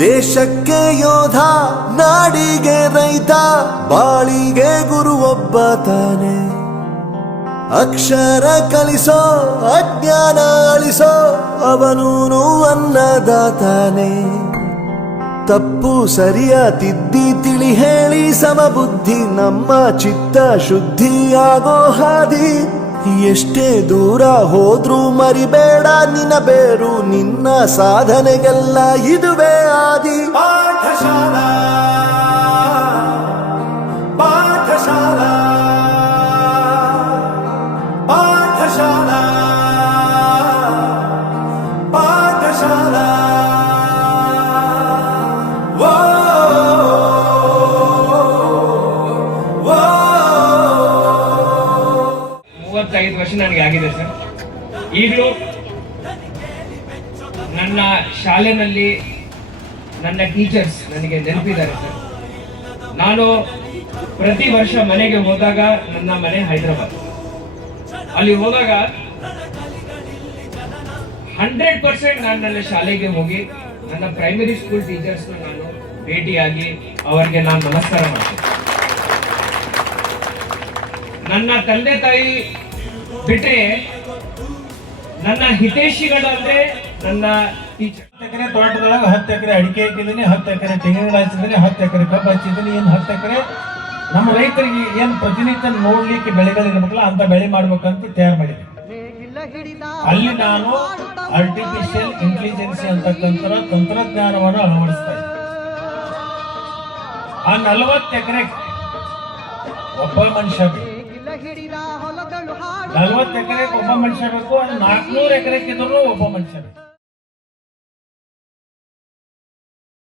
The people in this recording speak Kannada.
ದೇಶಕ್ಕೆ ಯೋಧ, ನಾಡಿಗೆ ರೈತ, ಬಾಳಿಗೆ ಗುರು ಒಬ್ಬ ತಾನೆ. ಅಕ್ಷರ ಕಲಿಸೋ, ಅಜ್ಞಾನ ಅಳಿಸೋ, ಅವನೂನು ಅನ್ನದಾತಾನೆ. ತಪ್ಪು ಸರಿಯ ತಿದ್ದಿ ತಿಳಿ ಹೇಳಿ ಸಮಬುದ್ಧಿ, ನಮ್ಮ ಚಿತ್ತ ಶುದ್ಧಿಯಾಗೋ ಹಾದಿ. ಎಷ್ಟೇ ದೂರ ಹೋದ್ರೂ ಮರಿಬೇಡ ನಿನ್ನ ಬೇರು, ನಿನ್ನ ಸಾಧನೆಗೆಲ್ಲ ಇದುವೇ ಆದಿ. ಪಾಠಶಾಲಾ ಪಾಠಶಾಲಾ ಪಾಠಶಾಲಾ ಪಾಠಶಾಲಾ. 35 ವರ್ಷ ನನಗೆ ಆಗಿದೆ ಸರ್. ಈಗಲೂ ನನ್ನ ಶಾಲೆಯಲ್ಲಿ ನನ್ನ ಟೀಚರ್ಸ್ ನನಗೆ ನೆನಪಿದ್ದಾರೆ ಸರ್. ನಾನು ಪ್ರತಿ ವರ್ಷ ಮನೆಗೆ ಹೋದಾಗ, ನನ್ನ ಮನೆ ಹೈದರಾಬಾದ್, ಅಲ್ಲಿ ಹೋದಾಗ 100% ನಾನು ನನ್ನ ಶಾಲೆಗೆ ಹೋಗಿ ನನ್ನ ಪ್ರೈಮರಿ ಸ್ಕೂಲ್ ಟೀಚರ್ಸ್ನ ನಾನು ಭೇಟಿಯಾಗಿ ಅವರಿಗೆ ನಾನು ನಮಸ್ಕಾರ ಮಾಡ್ತೀನಿ. ನನ್ನ ತಂದೆ ತಾಯಿ ಬಿಟ್ಟರೆ ನನ್ನ ಹಿತೈಷಿಗಳಂದ್ರೆ ನನ್ನ ಟೀಚರ್. 10 ಎಕರೆ ತೋಟದೊಳಗೆ 10 ಎಕರೆ ಅಡಿಕೆ ಹಾಕಿದ್ದೀನಿ, 10 ಎಕರೆ ತೆಂಗಿನ ಗಿಡ ಹಚ್ಚಿದ್ದೀನಿ, 10 ಎಕರೆ ಕಬ್ಬು ಹಚ್ಚಿದ್ದೀನಿ. ಏನು 10 ಎಕರೆ ನಮ್ಮ ರೈತರಿಗೆ ಏನು ಪ್ರತಿನಿತ್ಯ ನೋಡ್ಲಿಕ್ಕೆ ಬೆಳೆಗಳಿರ್ಬೇಕಲ್ಲ ಅಂತ ಬೆಳೆ ಮಾಡ್ಬೇಕಂತ ತಯಾರು ಮಾಡಿದ್ದೀನಿ. ಅಲ್ಲಿ ನಾನು ಆರ್ಟಿಫಿಷಿಯಲ್ ಇಂಟೆಲಿಜೆನ್ಸಿ ಅಂತಕ್ಕಂಥ ತಂತ್ರಜ್ಞಾನವನ್ನು ಅಳವಡಿಸ್ತಾ ಇದ್ದೀನಿ. ಆ 40 ಎಕರೆ ಒಬ್ಬ ಮನುಷ್ಯ ಬೇಕು. 40 ಎಕರೆಗೆ ಒಬ್ಬ ಮನುಷ್ಯ ಬೇಕು. 400 ಎಕರೆಗಿದ್ರು ಒಬ್ಬ ಮನುಷ್ಯ ಬೇಕು.